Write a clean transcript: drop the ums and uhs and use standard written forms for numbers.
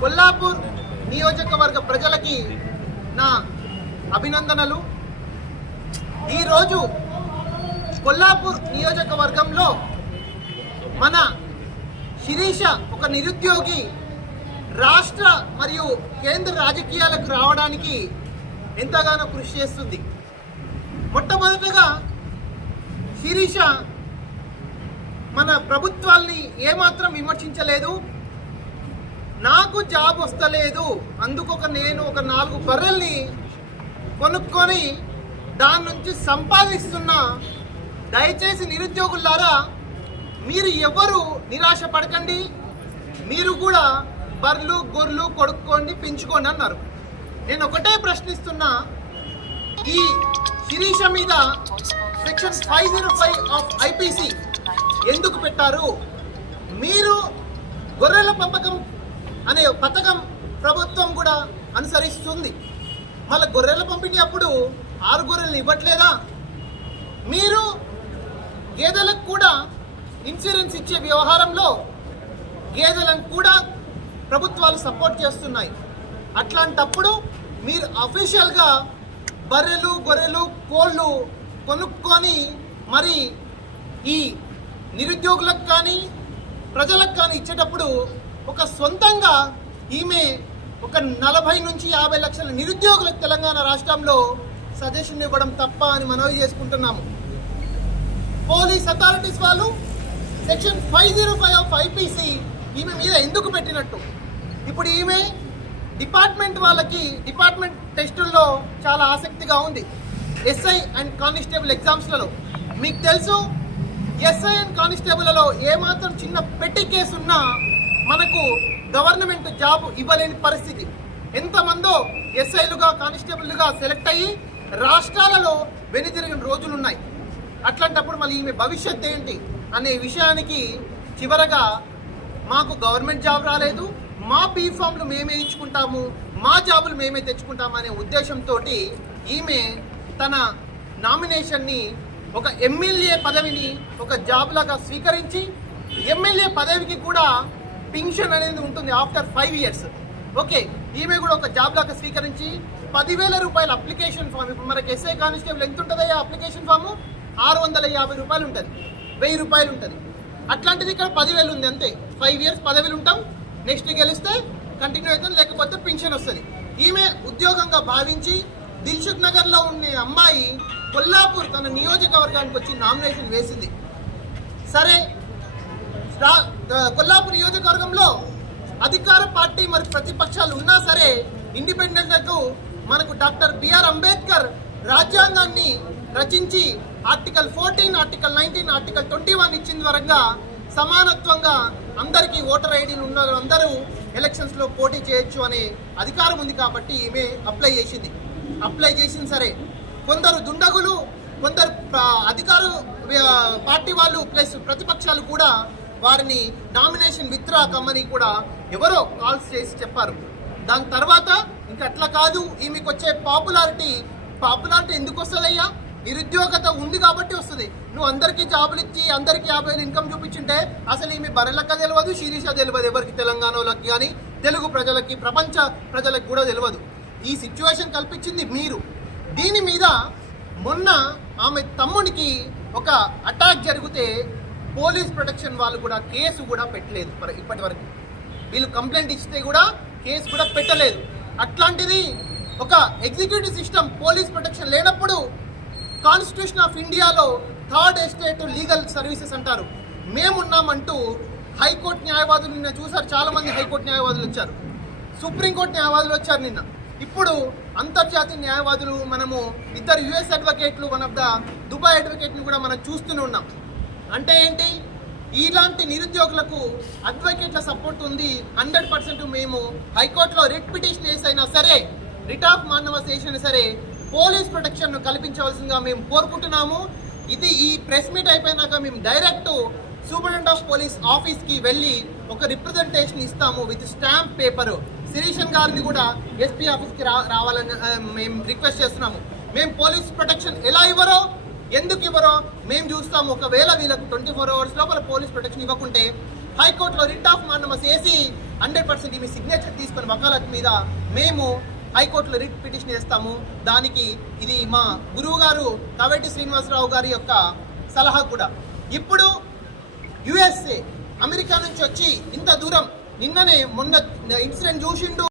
కొల్లాపూర్ నియోజకవర్గ ప్రజలకి నా అభినందనలు. ఈరోజు కొల్లాపూర్ నియోజకవర్గంలో మన శిరీష ఒక నిరుద్యోగి రాష్ట్ర మరియు కేంద్ర రాజకీయాలకు రావడానికి ఎంతగానో కృషి చేస్తుంది. మొట్టమొదటగా శిరీష మన ప్రభుత్వాల్ని ఏమాత్రం విమర్శించలేదు. నాకు జాబ్ వస్తలేదు, అందుకొక నేను ఒక 4 బర్రెల్ని కొనుక్కొని దాని నుంచి సంపాదిస్తున్నా. దయచేసి నిరుద్యోగులారా, మీరు ఎవరు నిరాశ పడకండి, మీరు కూడా బర్రెలు గొర్రెలు కొడుక్కోండి, పెంచుకోండి అన్నారు. నేను ఒకటే ప్రశ్నిస్తున్నా, ఈ శిరీష మీద సెక్షన్ 505 ఆఫ్ ఐపీసీ ఎందుకు పెట్టారు? మీరు గొర్రెల పెంపకం అనే పథకం ప్రభుత్వం కూడా అనుసరిస్తుంది. మళ్ళీ గొర్రెల పంపిణీ అప్పుడు 6 గొర్రెలను ఇవ్వట్లేదా? మీరు గేదెలకు కూడా ఇన్సూరెన్స్ ఇచ్చే వ్యవహారంలో గేదెలను కూడా ప్రభుత్వాలు సపోర్ట్ చేస్తున్నాయి. అట్లాంటప్పుడు మీరు అఫీషియల్గా బర్రెలు గొర్రెలు కోళ్ళు కొనుక్కొని మరి ఈ నిరుద్యోగులకు కానీ ప్రజలకు కానీ ఇచ్చేటప్పుడు ఒక సొంతంగా ఈమె ఒక 40 నుంచి 50 లక్షల నిరుద్యోగులకు తెలంగాణ రాష్ట్రంలో సజెషన్ ఇవ్వడం తప్ప అని మనవి చేసుకుంటున్నాము. పోలీస్ అథారిటీస్ వాళ్ళు సెక్షన్ 505 ఆఫ్ ఐపీసీ ఈమె మీద ఎందుకు పెట్టినట్టు? ఇప్పుడు ఈమె డిపార్ట్మెంట్ వాళ్ళకి డిపార్ట్మెంట్ టెస్టుల్లో చాలా ఆసక్తిగా ఉంది. ఎస్ఐ అండ్ కానిస్టేబుల్ ఎగ్జామ్స్లలో మీకు తెలుసు, ఎస్ఐ అండ్ కానిస్టేబుల్లలో ఏమాత్రం చిన్న పెట్టి కేసు ఉన్నా మనకు గవర్నమెంట్ జాబ్ ఇవ్వలేని పరిస్థితి. ఎంతమందో ఎస్ఐలుగా కానిస్టేబుల్గా సెలెక్ట్ అయ్యి రాష్ట్రాలలో వెనుతిరిగిన రోజులున్నాయి. అట్లాంటప్పుడు మళ్ళీ ఈమె భవిష్యత్ ఏంటి అనే విషయానికి చివరగా మాకు గవర్నమెంట్ జాబ్ రాలేదు, మా బీఫామ్లు మేమే ఇచ్చుకుంటాము, మా జాబులు మేమే తెచ్చుకుంటాము అనే ఉద్దేశంతో ఈమె తన నామినేషన్ని ఒక ఎమ్మెల్యే పదవిని ఒక జాబ్ లాగా స్వీకరించి, ఎమ్మెల్యే పదవికి కూడా పెన్షన్ అనేది ఉంటుంది ఆఫ్టర్ 5 ఇయర్స్. ఓకే, ఈమె కూడా ఒక జాబ్ లాగా స్వీకరించి 10,000 రూపాయల అప్లికేషన్ ఫామ్. ఇప్పుడు మనకి ఎస్ఐ కానిస్టేబుల్ ఎంత ఉంటుంది అప్లికేషన్ ఫాము? 650 రూపాయలు ఉంటుంది, 1000 రూపాయలు ఉంటుంది. అట్లాంటిది ఇక్కడ 10,000 ఉంది అంతే. 5 ఇయర్స్ పదవిలు ఉంటాం, నెక్స్ట్ గెలిస్తే కంటిన్యూ అవుతుంది, లేకపోతే పెన్షన్ వస్తుంది. ఈమె ఉద్యోగంగా భావించి దిల్సుఖ్ నగర్లో ఉండే అమ్మాయి కొల్లాపూర్ తన నియోజకవర్గానికి వచ్చి నామినేషన్ వేసింది. సరే, కొల్లాపూర్ నియోజకవర్గంలో అధికార పార్టీ మరి ప్రతిపక్షాలు ఉన్నా సరే ఇండిపెండెంట్లకు మనకు డాక్టర్ బిఆర్ అంబేద్కర్ రాజ్యాంగాన్ని రచించి ఆర్టికల్ 14, ఆర్టికల్ 19, ఆర్టికల్ 21 ఇచ్చిన వరంగా సమానత్వంగా అందరికీ ఓటర్ ఐడీలు ఉన్న అందరూ ఎలక్షన్స్లో పోటీ చేయొచ్చు అనే అధికారం ఉంది. కాబట్టి ఈమె అప్లై చేసింది. సరే, కొందరు దుండగులు, కొందరు అధికార పార్టీ వాళ్ళు ప్లస్ ప్రతిపక్షాలు కూడా వారిని నామినేషన్ విత్డ్రా కమ్మని కూడా ఎవరో కాల్స్ చేసి చెప్పారు. దాని తర్వాత ఇంకా అట్లా కాదు, ఈమెకు వచ్చే పాపులారిటీ ఎందుకు వస్తుందయ్యా? నిరుద్యోగత ఉంది కాబట్టి వస్తుంది. నువ్వు అందరికీ జాబులు ఇచ్చి అందరికీ 50,000 ఇన్కమ్ చూపించుంటే అసలు ఈమె బర్రెలక్క తెలియదు, శిరీష తెలియదు, ఎవరికి తెలంగాణలోకి కానీ తెలుగు ప్రజలకి ప్రపంచ ప్రజలకు కూడా తెలియదు. ఈ సిచ్యువేషన్ కల్పించింది మీరు. దీని మీద మొన్న ఆమె తమ్మునికి ఒక అటాక్ జరిగితే పోలీస్ ప్రొటెక్షన్ వాళ్ళు కూడా కేసు కూడా పెట్టలేదు ఇప్పటి వరకు. వీళ్ళు కంప్లైంట్ ఇస్తే కూడా కేసు కూడా పెట్టలేదు. అట్లాంటిది ఒక ఎగ్జిక్యూటివ్ సిస్టమ్ పోలీస్ ప్రొటెక్షన్ లేనప్పుడు కాన్స్టిట్యూషన్ ఆఫ్ ఇండియాలో 3rd ఎస్టేట్ లీగల్ సర్వీసెస్ అంటారు, మేమున్నామంటూ హైకోర్టు న్యాయవాదులు నిన్న చూసారు. చాలామంది హైకోర్టు న్యాయవాదులు వచ్చారు, సుప్రీంకోర్టు న్యాయవాదులు వచ్చారు నిన్న. ఇప్పుడు అంతర్జాతీయ న్యాయవాదులు మనము 2 US అడ్వకేట్లు, వన్ ఆఫ్ ద దుబాయ్ అడ్వకేట్ని కూడా మనం చూస్తూనే ఉన్నాం. అంటే ఏంటి? ఇలాంటి నిరుద్యోగులకు అడ్వకేట్ల సపోర్ట్ ఉంది. 100% మేము హైకోర్టులో రిట్ పిటిషన్ వేసైనా సరే, రిట్ ఆఫ్ మాన్యువస్ వేసినా సరే పోలీస్ ప్రొటెక్షన్ కల్పించవలసిందిగా మేము కోరుకుంటున్నాము. ఇది ఈ ప్రెస్ మీట్ అయిపోయినాక మేము డైరెక్ట్ సూపరింటెండెంట్ ఆఫ్ పోలీస్ ఆఫీస్కి వెళ్ళి ఒక రిప్రజెంటేషన్ ఇస్తాము విత్ స్టాంప్ పేపర్. శిరీషన్ గారిని కూడా ఎస్పీ ఆఫీస్కి రావాలని మేము రిక్వెస్ట్ చేస్తున్నాము. మేము పోలీస్ ప్రొటెక్షన్ ఎలా ఇవ్వరో ఎందుకు ఇవ్వరో మేము చూస్తాము. ఒకవేళ వీళ్ళకు 24 hours లోపల పోలీస్ ప్రొటెక్షన్ ఇవ్వకుంటే హైకోర్టులో రిట్ ఆఫ్ మాండమస్ వేసి 100% మీ సిగ్నేచర్ తీసుకుని వకాలత్ మీద మేము హైకోర్టులో రిట్ పిటిషన్ చేస్తాము. దానికి ఇది మా గురువు గారు కావేటి శ్రీనివాసరావు గారి యొక్క సలహా కూడా. ఇప్పుడు USA అమెరికా నుంచి వచ్చి ఇంత దూరం నిన్ననే మొన్న ఇన్సిడెంట్ చూసిండు.